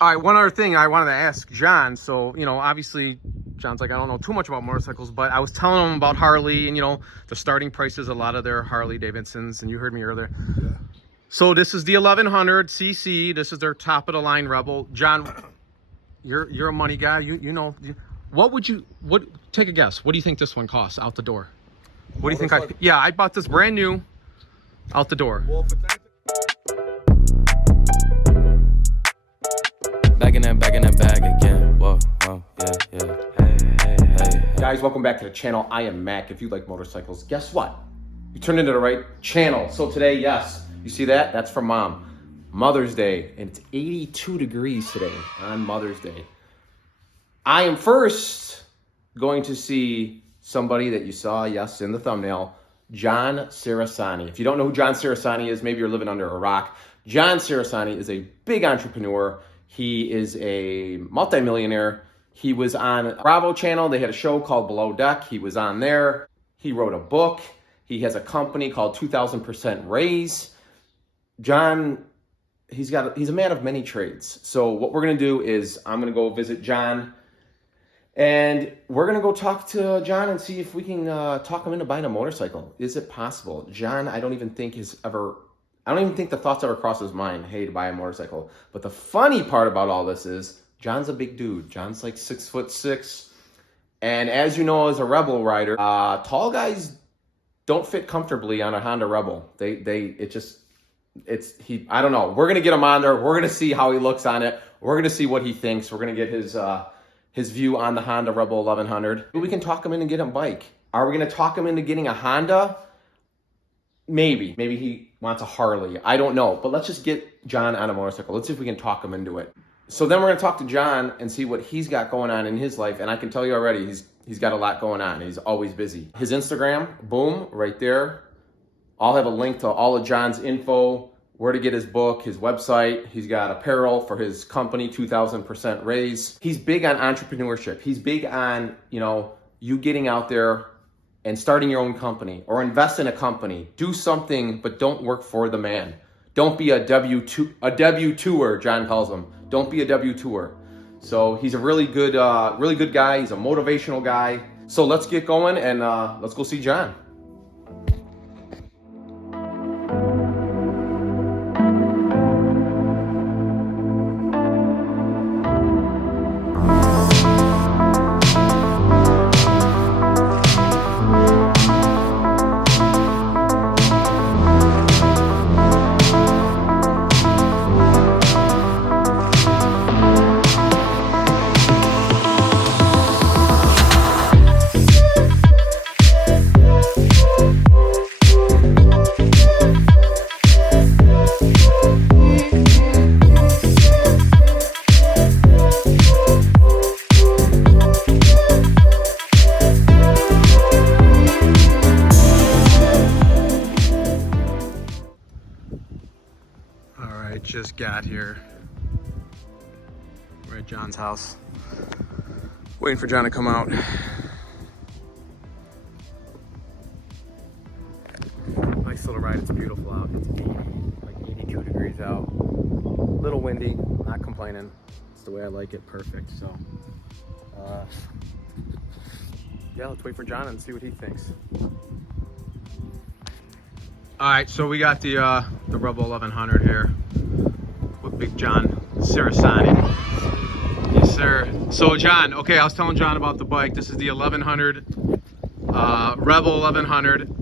All right, one other thing I wanted to ask John. So, you know, obviously, John's like, I don't know too much about motorcycles, but I was telling him about Harley and, you know, the starting prices, a lot of their Harley Davidsons, and you heard me earlier. Yeah. So this is the 1100 cc. This is their top of the line Rebel. John, you're a money guy. You know, take a guess. What do you think this one costs out the door? What do you think? I bought this brand new out the door. Well, if it's Back in that bag again. Whoa, yeah. Hey. Guys, welcome back to the channel. I am Mac. If you like motorcycles, guess what? You turned into the right channel. So today, yes, you see that? That's for Mom. Mother's Day, and it's 82 degrees today on Mother's Day. I am first going to see somebody that you saw, yes, in the thumbnail, John Cerasani. If you don't know who John Cerasani is, maybe you're living under a rock. John Cerasani is a big entrepreneur. He is a multimillionaire. He was on Bravo channel. They had a show called Below Deck. He was on there. He wrote a book. He has a company called 2000% Raise. John, he's a man of many trades. So what we're going to do is I'm going to go visit John. And we're going to go talk to John and see if we can talk him into buying a motorcycle. Is it possible? John, I don't even think the thoughts ever crossed his mind, hey, to buy a motorcycle. But the funny part about all this is John's a big dude. John's like 6'6". And as you know, as a Rebel rider, tall guys don't fit comfortably on a Honda Rebel. I don't know. We're going to get him on there. We're going to see how he looks on it. We're going to see what he thinks. We're going to get his view on the Honda Rebel 1100. We can talk him in and get him a bike. Are we going to talk him into getting a Honda? Maybe he wants a Harley. I don't know, but let's just get John on a motorcycle. Let's see if we can talk him into it. So then we're gonna talk to John and see what he's got going on in his life. And I can tell you already, he's got a lot going on. He's always busy. His Instagram, boom, right there. I'll have a link to all of John's info, where to get his book, his website. He's got apparel for his company, 2000% Raise. He's big on entrepreneurship. He's big on, you getting out there and starting your own company or invest in a company. Do something, but don't work for the man. Don't be a W2er, John calls him. Don't be a W2er. So he's a really good guy. He's a motivational guy. So let's get going and let's go see John. Just got here. We're at John's house. Waiting for John to come out. Nice little ride. It's beautiful out. It's 82 degrees out. A little windy. Not complaining. It's the way I like it. Perfect. So, yeah, let's wait for John and see what he thinks. All right, so we got the Rebel 1100 here with Big John Cerasani. Yes, sir. So John, okay, I was telling John about the bike. This is the 1100 Rebel 1100.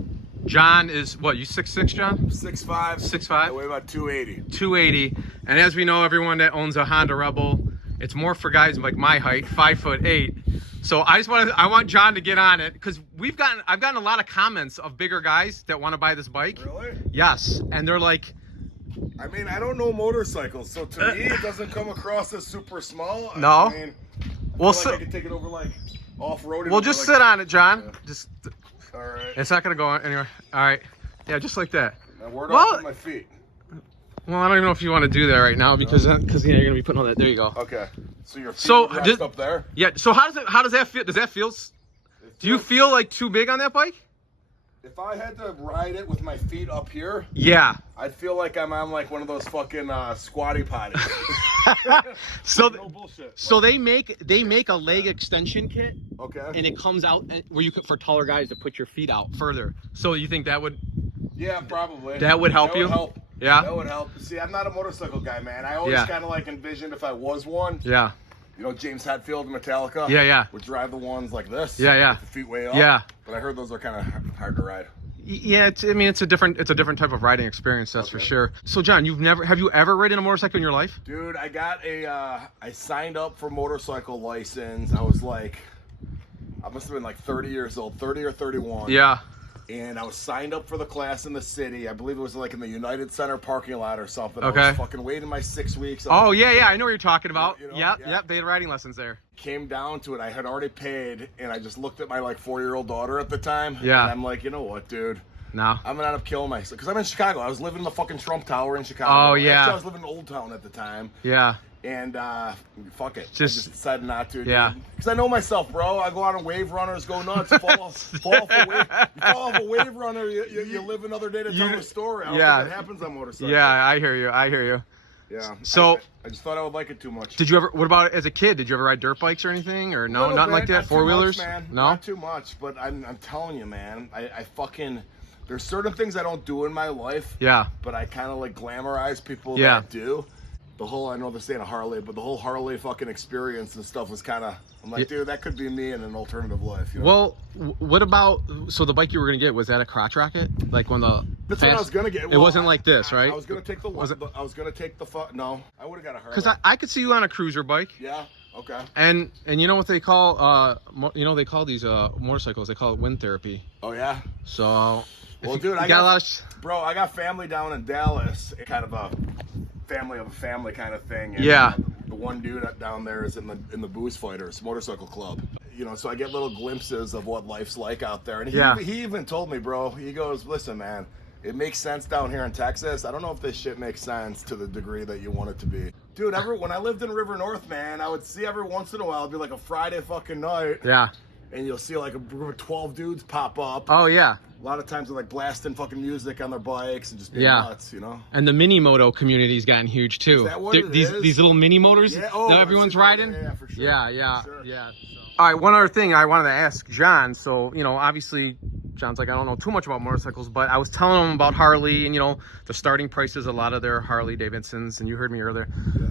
John is what? You 6'6", John? 6'5". 6'5". I weigh about 280. 280. And as we know, everyone that owns a Honda Rebel, it's more for guys like my height, 5'8". So I want John to get on it because I've gotten a lot of comments of bigger guys that want to buy this bike. Really? Yes, and they're like, I mean, I don't know motorcycles, so to me it doesn't come across as super small. No. I mean, well, I could take it over like off-road. Well, just sit on it, John. Yeah. Just. All right. It's not gonna go anywhere. All right. Yeah, just like that. Now word off my feet. Well, I don't even know if you want to do that right now because you're gonna be putting all that. There you go. Okay. So your feet are rest up there. Yeah. So how does that feel? Does that feel? Do you feel like too big on that bike? If I had to ride it with my feet up here, Yeah. I'd feel like I'm on like one of those fucking squatty potties. So No bullshit. so they make a leg extension kit, Okay. and it comes out where you could, for taller guys, to put your feet out further. So you think that would Yeah, probably. that would help That you? would help. Yeah. That would help. See, I'm not a motorcycle guy, man. I always Yeah. kind of like envisioned if I was one. Yeah. You know, James Hetfield, Metallica. Yeah, yeah. Would drive the ones like this. Yeah, yeah. With the feet way up. Yeah. But I heard those are kind of hard to ride. Yeah, I mean, it's a different type of riding experience, that's for sure. So, John, have you ever ridden a motorcycle in your life? Dude, I got I signed up for motorcycle license. I was like, I must have been like 30 years old, 30 or 31. Yeah. And I was signed up for the class in the city. I believe it was like in the United Center parking lot or something. I Okay. was fucking waiting my 6 weeks. Oh, yeah, I know what you're talking about. You know, Yep, yeah. yep, they had riding lessons there. Came down to it. I had already paid, and I just looked at my like 4-year-old daughter at the time. Yeah. And I'm like, you know what, dude? No. I'm gonna end up killing myself because I'm in Chicago. I was living in the fucking Trump Tower in Chicago. Oh, yeah. Actually, I was living in Old Town at the time. Yeah. And fuck it. Just- I just decided not to. Yeah. Because I know myself, bro. I go out on wave runners, go nuts, fall off a wave. You fall off a wave runner, you live another day to tell the story. I don't yeah. think that happens on motorcycles. Yeah, I hear you. Yeah. So- I just thought I would like it too much. Did you ever, what about as a kid? Did you ever ride dirt bikes or anything? Or no, Little nothing bit, like that? not too Four-wheelers? much, man. No? Not too much, but I'm telling you, man. I fucking, there's certain things I don't do in my life, Yeah. but I kind of like glamorize people Yeah. that do. The whole, I know this ain't a Harley, but the whole Harley fucking experience and stuff was kind of, I'm like, dude, that could be me in an alternative life. You know? Well, what about, so the bike you were going to get, was that a crotch rocket? Like one of the That's what I was gonna get. It wasn't like this, right? I was gonna take the one. Was it- I was gonna take the no. I would have got a Harley. Because I could see you on a cruiser bike. Yeah. Okay. And you know what they call, they call these motorcycles, they call it wind therapy. Oh yeah. So, Well, you, dude, you I got a got, lot of, bro. I got family down in Dallas. Kind of a family of a family kind of thing. And Yeah. The one dude down there is in the Booze Fighters motorcycle club. You know, so I get little glimpses of what life's like out there. And he even told me, bro. He goes, listen, man. It makes sense down here in Texas. I don't know if this shit makes sense to the degree that you want it to be. Dude, when I lived in River North, man, I would see every once in a while, it'd be like a Friday fucking night, yeah. and you'll see like a group of 12 dudes pop up. Oh, yeah. A lot of times they're like blasting fucking music on their bikes and just being Yeah. nuts, you know? And the mini moto community's gotten huge too. Is that what it these is? these little mini motors Yeah, that everyone's riding. Yeah, for sure. Yeah. For sure. So. All right, one other thing I wanted to ask John. So, obviously John's like, I don't know too much about motorcycles, but I was telling him about Harley and, the starting prices, a lot of their Harley Davidsons, and you heard me earlier. Yeah.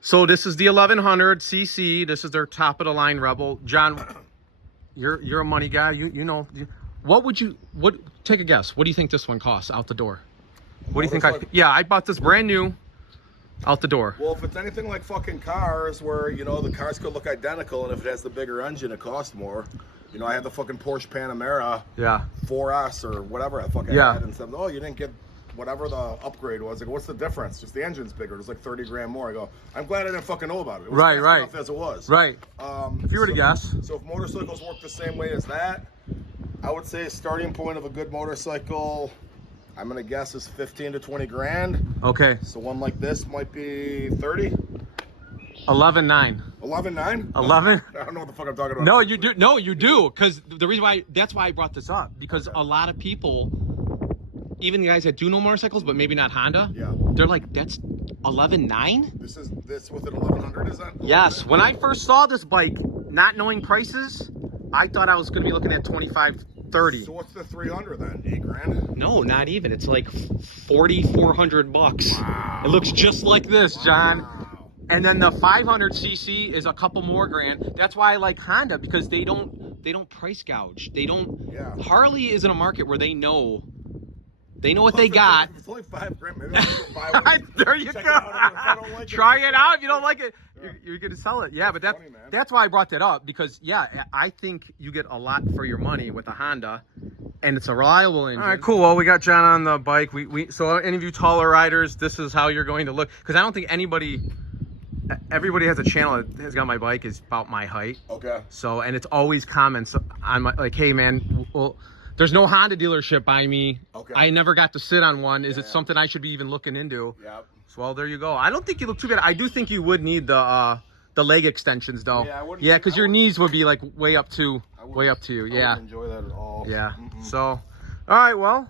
So this is the 1100 cc. This is their top of the line Rebel. John, you're a money guy. Take a guess. What do you think this one costs out the door? What do you think? I bought this brand new out the door. Well, if it's anything like fucking cars where, the cars could look identical, and if it has the bigger engine, it costs more. I had the fucking Porsche Panamera Yeah. 4S or whatever I fucking Yeah. had, and said, oh, you didn't get whatever the upgrade was. I go, what's the difference? Just the engine's bigger. It's like 30 grand more. I go, I'm glad I didn't fucking know about it. It was Right, fast right. enough as it was. Right. If you were to So- guess. So if motorcycles work the same way as that, I would say a starting point of a good motorcycle, I'm gonna guess, is 15 to 20 grand. Okay. So one like this might be 30. 11.9. 11.9? 11. I don't know what the fuck I'm talking about. No, you do. No, you do. Because the reason that's why I brought this up. Because a lot of people, even the guys that do know motorcycles, but maybe not Honda, Yeah. they're like, that's 11.9? This with an 1100, is that? Yes. When I first saw this bike, not knowing prices, I thought I was going to be looking at 25, 30. So what's the 300 then? 8 grand? No, not even. It's like 4,400 bucks. Wow. It looks just like this, John. Wow. And then the 500cc is a couple more grand. That's why I like Honda, because they don't price gouge. They don't. Yeah. Harley is in a market where they know what they got. If it's only 5 grand, maybe I'll just buy one. There you Check go. it out. If I don't like Try it, it out. If you don't like it, you're gonna sell it. Yeah, but That's funny, man. that's why I brought that up, because I think you get a lot for your money with a Honda, and it's a reliable engine. All right, cool. Well, we got John on the bike. So any of you taller riders, this is how you're going to look, because I don't think everybody has a channel that has got my bike is about my height. Okay. So, and it's always comments on my, like, hey man, well, there's no Honda dealership by me. Okay. I never got to sit on one. Is it Yeah. something I should be even looking into? Yep. So, well, there you go. I don't think you look too bad. I do think you would need the leg extensions though. Yeah, I wouldn't- Yeah, because I your wouldn't- knees would be like way up to you. I Yeah. wouldn't enjoy that at all. Yeah. Mm-mm. So, all All right, well,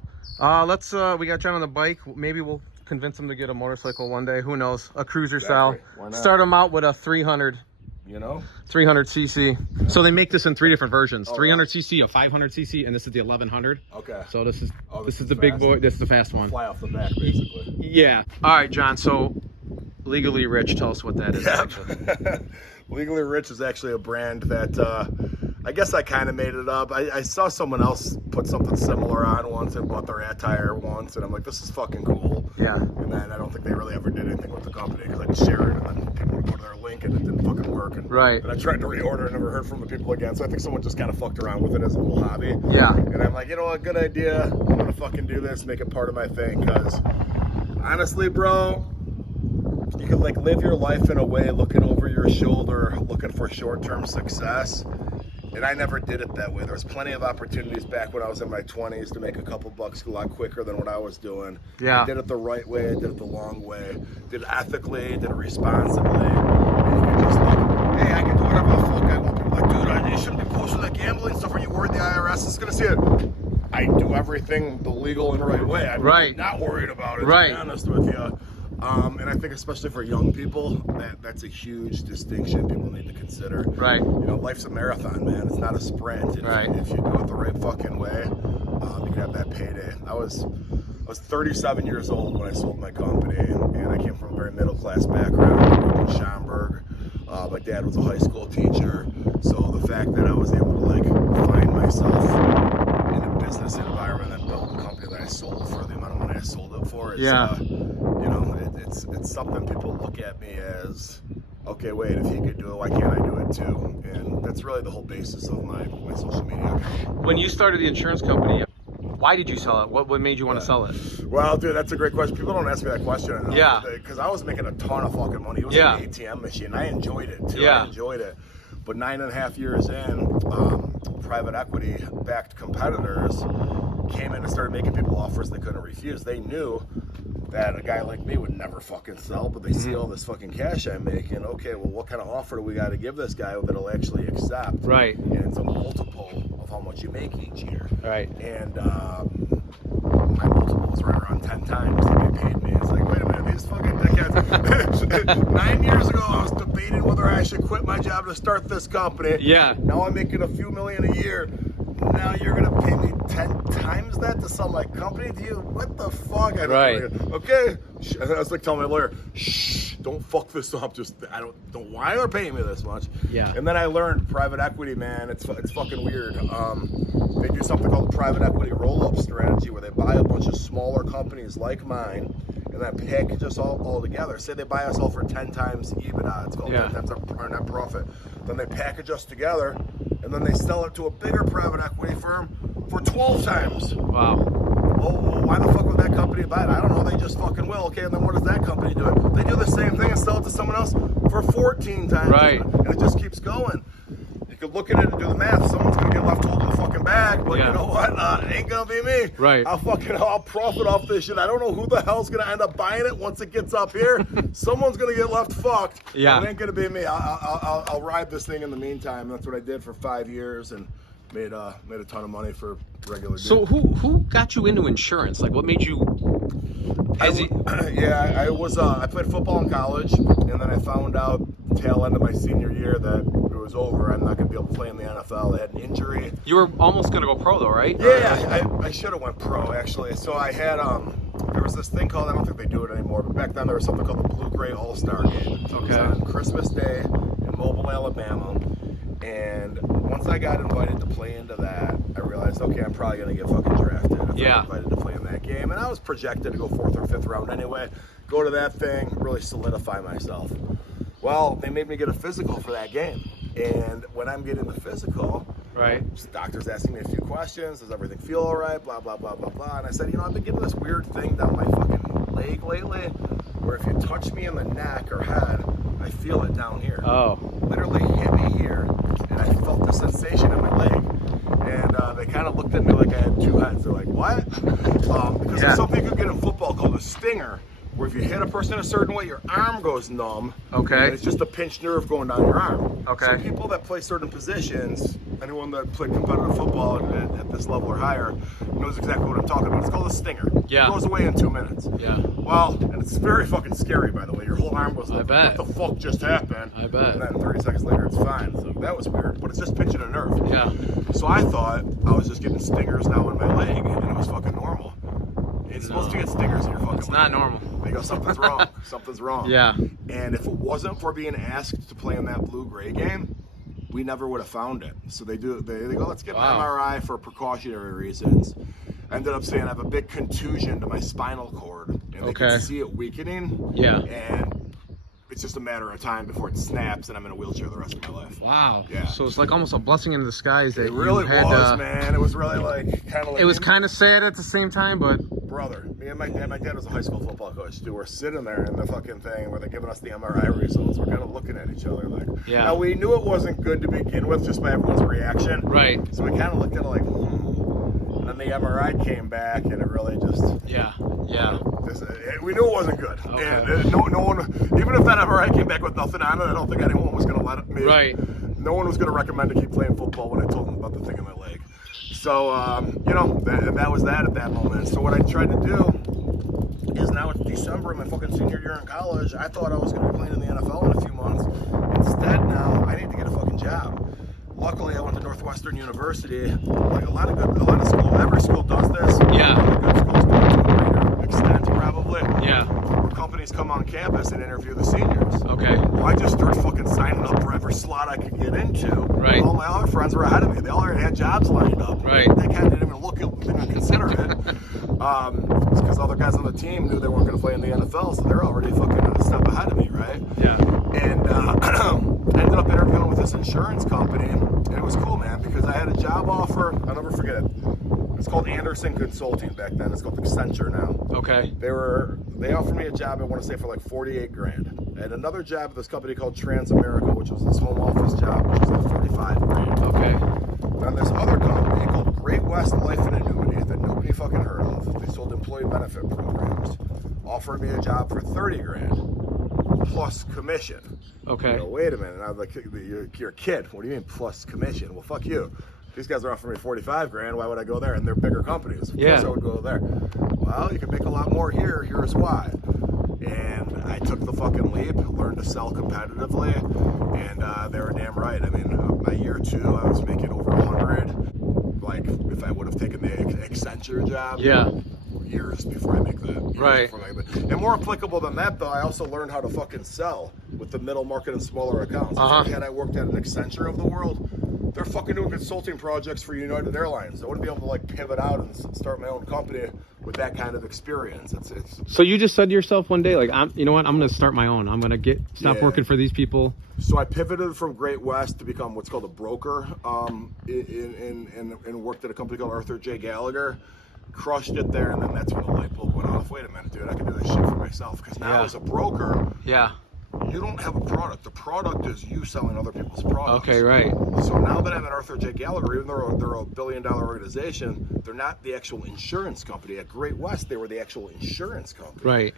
let's. We got John on the bike. Maybe we'll convince him to get a motorcycle one day. Who knows? A cruiser style. Why not? Start him out with a 300. 300cc. So they make this in 3 different versions: 300cc, a 500cc, and this is the 1100. Okay. So this is this is the big fast. boy. This is the fast one. Fly off the back, basically. Yeah. All right, John. So Legally Rich, tell us what that is. Actually. Legally Rich is actually a brand that I guess I kind of made it up. I saw someone else put something similar on once and bought their attire once, and I'm like, this is fucking cool. Yeah. And then I don't think they really ever did anything with the company because I'd share it and then people would go to their link and it didn't fucking work. And, Right. And I tried to reorder and never heard from the people again. So I think someone just kind of fucked around with it as a little hobby. Yeah. And I'm like, you know what, good idea. I'm gonna fucking do this, make it part of my thing. Because honestly, bro, you can like live your life in a way looking over your shoulder, looking for short-term success. And I never did it that way. There was plenty of opportunities back when I was in my 20s to make a couple bucks a lot quicker than what I was doing. Yeah. I did it the right way, I did it the long way, did it ethically, did it responsibly. And you can just like, hey, I can do whatever the fuck I want. People are like, dude, you shouldn't be posting that gambling stuff. Are you worried the IRS is going to see it? I do everything the legal and right way. I'm Right. not worried about it, Right. to be honest with you. And I think especially for young people, that's a huge distinction people need to consider. Right. You know, life's a marathon, man. It's not a sprint. And Right. if you do it the right fucking way, you can have that payday. I was 37 years old when I sold my company, and I came from a very middle class background. I grew up in Schaumburg. My dad was a high school teacher, so the fact that I was able to like find myself in a business environment and build a company that I sold for the amount of money I sold it for is, Yeah. you know, it's something people look at me as, okay, wait, if he could do it, why can't I do it too? And that's really the whole basis of my social media account. When you started the insurance company, why did you sell it? What made you want to sell it? Well, dude, that's a great question. People don't ask me that question enough. Yeah. Because I was making a ton of fucking money. It was Yeah. an ATM machine. I enjoyed it too. Yeah. I enjoyed it. But 9.5 years in, private equity backed competitors came in and started making people offers they couldn't refuse. They knew that a guy like me would never fucking sell, but they see all this fucking cash I'm making. Okay, well, what kind of offer do we got to give this guy that'll actually accept? Right. And it's a multiple of how much you make each year. Right. And my multiple was right around 10 times that they paid me. It's like, wait a minute, these fucking dickheads. 9 years ago, I was debating whether I should quit my job to start this company. Yeah. Now I'm making a few million a year. Now you're gonna pay me 10 times that to sell my company? Do you? What the fuck? I don't Right. Okay. And I was like telling my lawyer, shh, don't fuck this up. Just I don't. Why they're paying me this much? Yeah. And then I learned private equity, man. It's fucking weird. They do something called the private equity roll-up strategy, where they buy a bunch of smaller companies like mine, and then package us all together. Say they buy us all for 10 times EBITDA. It's called 10 times our net profit. Then they package us together, and then they sell it to a bigger private equity firm for 12 times. Wow. Well, why the fuck would that company buy it? I don't know. They just fucking will. Okay, and then what does that company do? They do the same thing and sell it to someone else for 14 times. Right. And it just keeps going. You could look at it and do the math. Someone's gonna get left holding the fucking bag, but Yeah. you know what? It ain't gonna be me. Right. I'll profit off this shit. I don't know who the hell's gonna end up buying it once it gets up here. Someone's gonna get left fucked. Yeah. It ain't gonna be me. I'll ride this thing in the meantime. That's what I did for 5 years and made a ton of money for regular dude. So who got you into insurance? Like, what made you? I played football in college, and then I found out tail end of my senior year that it was over. I'm not going to be able to play in the NFL. I had an injury. You were almost gonna go pro though, right? Yeah, I should have went pro actually. So I had there was this thing called, I don't think they do it anymore, but back then there was something called the Blue Gray All-Star Game. It was on Christmas Day in Mobile, Alabama. And once I got invited to play into that, I realized, okay, I'm probably gonna get fucking drafted if I'm invited to play in that game. And I was projected to go 4th or 5th round anyway. Go to that thing, really solidify myself. Well, they made me get a physical for that game. And when I'm getting the physical, Right. doctor's asking me a few questions. Does everything feel all right? Blah, blah, blah, blah, blah. And I said, I've been getting this weird thing down my fucking leg lately, where if you touch me in the neck or head, I feel it down here. Oh. Literally hit me here, and I felt the sensation in my leg. And they kind of looked at me like I had two heads. They're like, what? Because there's something you could get in football called a stinger, where if you hit a person a certain way, your arm goes numb. Okay. And it's just a pinched nerve going down your arm. Okay. So people that play certain positions, anyone that played competitive football at this level or higher, knows exactly what I'm talking about. It's called a stinger. Yeah. It goes away in 2 minutes. Yeah. Well, and it's very fucking scary, by the way. Your whole arm goes like, bet. what the fuck just happened? I bet. And then 30 seconds later, it's fine. So that was weird, but it's just pinching a nerve. Yeah. So I thought I was just getting stingers now in my leg, and it was fucking normal. It's supposed to get stingers in your fucking leg. It's not normal. They go, something's wrong. Something's wrong. Yeah. And if it wasn't for being asked to play in that blue-gray game, we never would have found it. So they go, let's get an MRI for precautionary reasons. I ended up saying I have a big contusion to my spinal cord, and they can see it weakening. Yeah. And it's just a matter of time before it snaps, and I'm in a wheelchair the rest of my life. Wow. Yeah. So it's like almost a blessing in disguise that It really you had, was, man. It was really like kind of like. It was kind of sad at the same time, but Brother, me and my dad was a high school football coach too. We're sitting there in the fucking thing where they're giving us the MRI results. We're kind of looking at each other like, yeah. Now we knew it wasn't good to begin with, just by everyone's reaction. Right. So we kind of looked at it like, And then the MRI came back, and it really just. Yeah. We knew it wasn't good. Okay. And no one, even if that MRI came back with nothing on it, I don't think anyone was going to let me. Right. No one was going to recommend to keep playing football when I told them about the thing in my leg. So, that was that at that moment. So what I tried to do is now it's December, my fucking senior year in college. I thought I was going to be playing in the NFL in a few months. Instead, now I need to get a fucking job. Luckily, I went to Northwestern University. Like a lot of school, every school does this. Yeah. Good schools do it to a greater extent, probably. Yeah. Where companies come on campus and interview the seniors. Okay. Well, I just started fucking signing up for every slot I could get into. Right. All my other friends were ahead of me. They all already had jobs lined up. Right. They kind of didn't even consider it. Because other guys on the team knew they weren't going to play in the NFL, so they're already fucking a step ahead of me, right? Yeah. And I ended up interviewing with this insurance company, and it was cool, man, because I had a job offer. I'll never forget it. It's called Anderson Consulting back then. It's called Accenture now. Okay. They offered me a job, I want to say, for like 48 grand. I had another job at this company called Transamerica, which was this home office job, which was like 45 grand. Okay. Then this other company called Great West Life and Annuity that nobody fucking heard of. They sold employee benefit programs. Offered me a job for 30 grand plus commission. Okay. You know, wait a minute. And I was like, you're a kid. What do you mean plus commission? Well, fuck you. These guys are offering me 45 grand. Why would I go there? And they're bigger companies. Of course I would go there. Well, you can make a lot more here. Here's why. And I took the fucking leap, learned to sell competitively, and they were damn right. I mean, my year two, I was making over 100. Like, if I would have taken the Accenture job. Yeah. Years before I make that. Right. And more applicable than that, though, I also learned how to fucking sell with the middle market and smaller accounts. Had I worked at an Accenture of the world, they're fucking doing consulting projects for United Airlines. I wouldn't be able to like pivot out and start my own company with that kind of experience. It's So you just said to yourself one day, like, you know what? I'm going to start my own. I'm going to stop working for these people. So I pivoted from Great West to become what's called a broker, and worked at a company called Arthur J. Gallagher. Crushed it there, and then that's when the light bulb went off. Wait a minute, dude, I can do this shit for myself. Because now as a broker, you don't have a product. The product is you selling other people's products. Okay, right. So now that I'm at Arthur J. Gallagher, even though they're a billion-dollar organization, they're not the actual insurance company. At Great West, they were the actual insurance company. Right.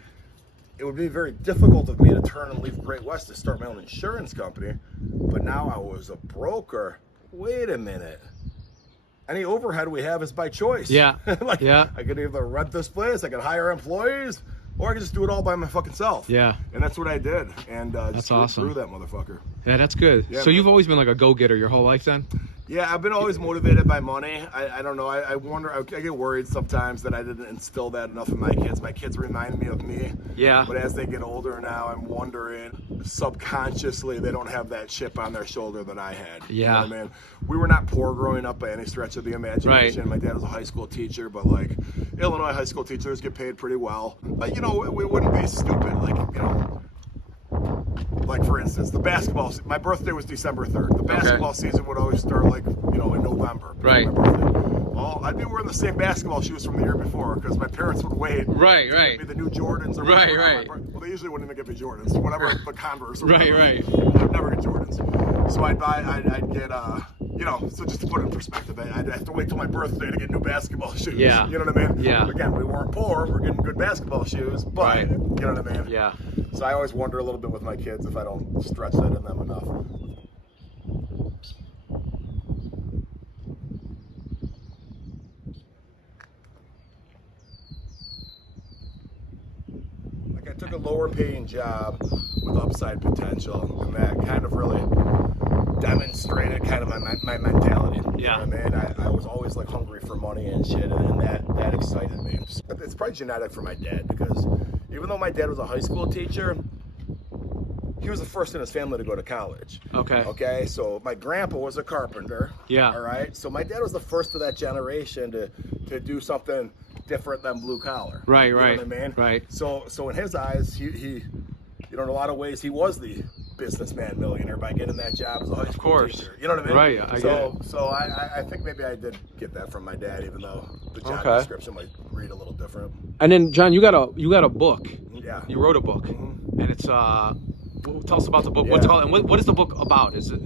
It would be very difficult of me to turn and leave Great West to start my own insurance company. But now I was a broker. Wait a minute. Any overhead we have is by choice. Yeah. I could either rent this place, I could hire employees, or I could just do it all by my fucking self. Yeah. And that's what I did. And that's just awesome. through that motherfucker. Yeah, that's good. Yeah, so you've always been like a go-getter your whole life then? Yeah, I've been always motivated by money. I don't know. I wonder. I get worried sometimes that I didn't instill that enough in my kids. My kids remind me of me. Yeah. But as they get older now, I'm wondering subconsciously they don't have that chip on their shoulder that I had. Yeah. You know what I mean? We were not poor growing up by any stretch of the imagination. Right. My dad was a high school teacher, but like Illinois high school teachers get paid pretty well. But you know, we wouldn't be stupid. Like, you know. Like, for instance, the basketball, my birthday was December 3rd. The basketball season would always start, like, you know, in November. Right. My birthday. Well, I'd be wearing the same basketball shoes from the year before because my parents would wait. Right. Give me the new Jordans. Or Right. Well, they usually wouldn't even give me Jordans. Whatever, the Converse. Or Right. I'd never get Jordans. So I'd get you know, so just to put it in perspective, I'd have to wait till my birthday to get new basketball shoes. Yeah. You know what I mean? Yeah. Again, we weren't poor. We're getting good basketball shoes, but Right. you know what I mean? Yeah. So I always wonder a little bit with my kids if I don't stretch that in them enough. Like I took a lower paying job with upside potential, and that kind of really demonstrated kind of my mentality. Yeah. You know what I mean? I was always like hungry for money and shit, and that excited me. It's probably genetic for my dad, because even though my dad was a high school teacher, he was the first in his family to go to college. Okay. Okay, so my grandpa was a carpenter. Yeah. All right, so my dad was the first of that generation to do something different than blue collar. Right, You right, know what I mean? right. So in his eyes, he you know, in a lot of ways, he was the businessman millionaire by getting that job as a high school course. teacher. You know what I mean? Right, I get it. So I think maybe I did get that from my dad, even though the job Okay. description might read a little different. And then, John, you got a book. Yeah. You wrote a book, Mhm. and it's tell us about the book. Yeah. What's called, and what is the book about? Is it?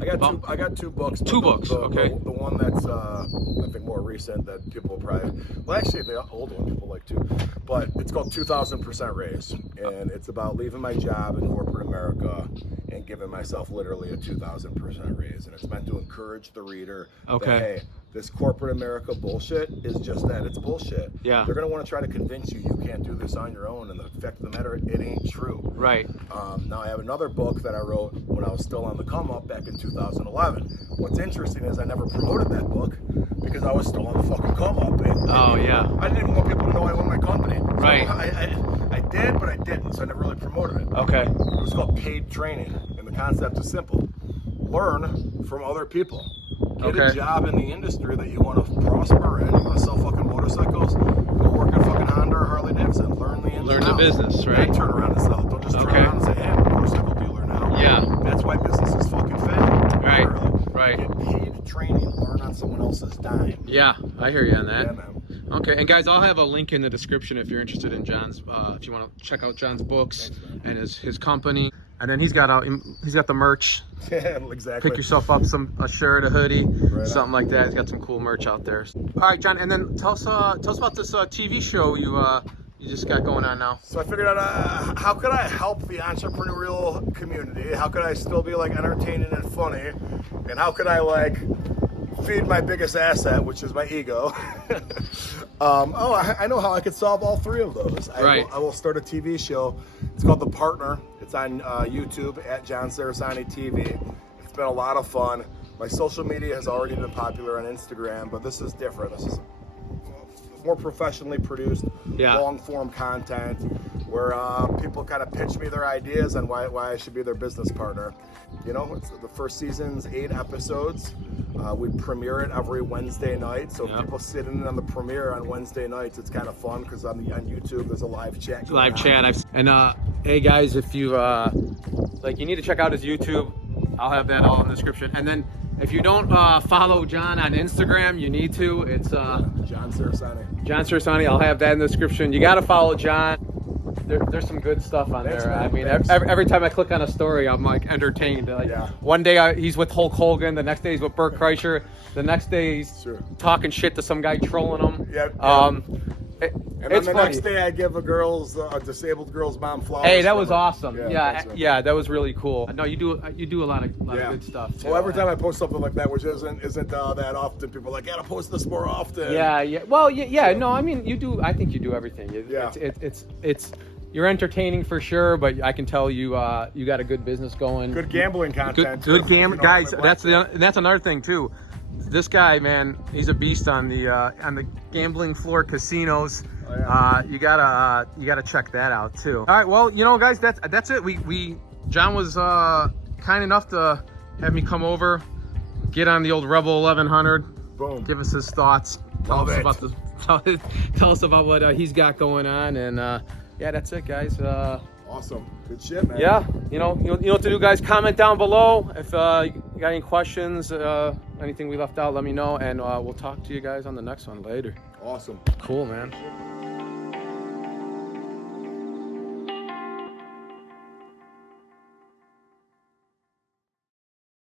I got about, two books. Two books, okay. The one that's I think more recent that people will probably, well, actually the old one people like too, but it's called 2000% Raise, and it's about leaving my job in corporate America and giving myself literally a 2000% raise, and it's meant to encourage the reader Okay. that, hey, this corporate America bullshit is just that, it's bullshit. Yeah. They're gonna want to try to convince you can't do this on your own, and the fact of the matter, it ain't true. Right. Now I have another book that I wrote when I was still on the come up back in 2011. What's interesting is I never promoted that book because I was still on the fucking come up. Oh, yeah. I didn't even want people to know I owned my company. So Right. I did, but I didn't, so I never really promoted it. Okay. It was called paid training, and the concept is simple: learn from other people. Get Okay. a job in the industry that you want to prosper in. You want to sell fucking motorcycles? Go work at fucking Honda or Harley Davidson. Learn the ins Learn and the outs. business, right? Then turn around and sell it. Don't just turn Okay. around and say, "Hey, I'm a motorcycle dealer now." Yeah. That's why businesses fucking fail. Right. Literally. Right. Get paid training. Learn on someone else's dime. Yeah, I hear you on that. Yeah, man. Okay, and guys, I'll have a link in the description if you're interested in John's, if you want to check out John's books and his company. And then he's got the merch. Yeah, exactly. Pick yourself up a shirt, a hoodie, Right something like that. He's got some cool merch out there. All right, John, and then tell us about this TV show you just got going on now. So I figured out how could I help the entrepreneurial community? How could I still be like entertaining and funny? And how could I like feed my biggest asset, which is my ego? I know how I could solve all three of those. Right. I will start a TV show. It's called The Partner. It's on YouTube at John Cerasani TV. It's been a lot of fun. My social media has already been popular on Instagram, but this is different. This is more professionally produced, long form content where people kind of pitch me their ideas on why I should be their business partner. You know, it's the first season's 8 episodes. We premiere it every Wednesday night, so if people sit in on the premiere on Wednesday nights, it's kind of fun because on YouTube there's a live chat. Hey guys, if you you need to check out his YouTube, I'll have that all in the description. And then if you don't follow John on Instagram, you need to. It's John Cerasani. John Cerasani. I'll have that in the description. You got to follow John. There's some good stuff on Thanks, there. man. I mean, Thanks. every time I click on a story, I'm like entertained. Like, Yeah. One day he's with Hulk Hogan, the next day he's with Burt Kreischer, the next day he's talking shit to some guy, trolling him. Yeah. And then It's the funny. next day I give a disabled girl's mom flowers. Hey, that from was her. awesome. thanks, man. Yeah, that was really cool. No, you do a lot of good stuff too. Well, every time I post something like that, which isn't that often, people are like, "Gotta post this more often." Yeah. Well, yeah. No, I mean, you do. I think you do everything. Yeah. It's you're entertaining for sure, but I can tell you you got a good business going. Good gambling content. Good too, gambling, you know, guys. like That's another thing too. This guy, man, he's a beast on the gambling floor, casinos. Oh, yeah. You gotta check that out too. All right, well, guys, that's it. John was kind enough to have me come over, get on the old Rebel 1100, Boom. give us his thoughts, tell Love us it. tell us about what he's got going on, and yeah, that's it, guys. Awesome. Good shit, man. Yeah, you know what to do, guys. Comment down below if you got any questions, anything we left out. Let me know, and we'll talk to you guys on the next one later. Awesome. Cool, man.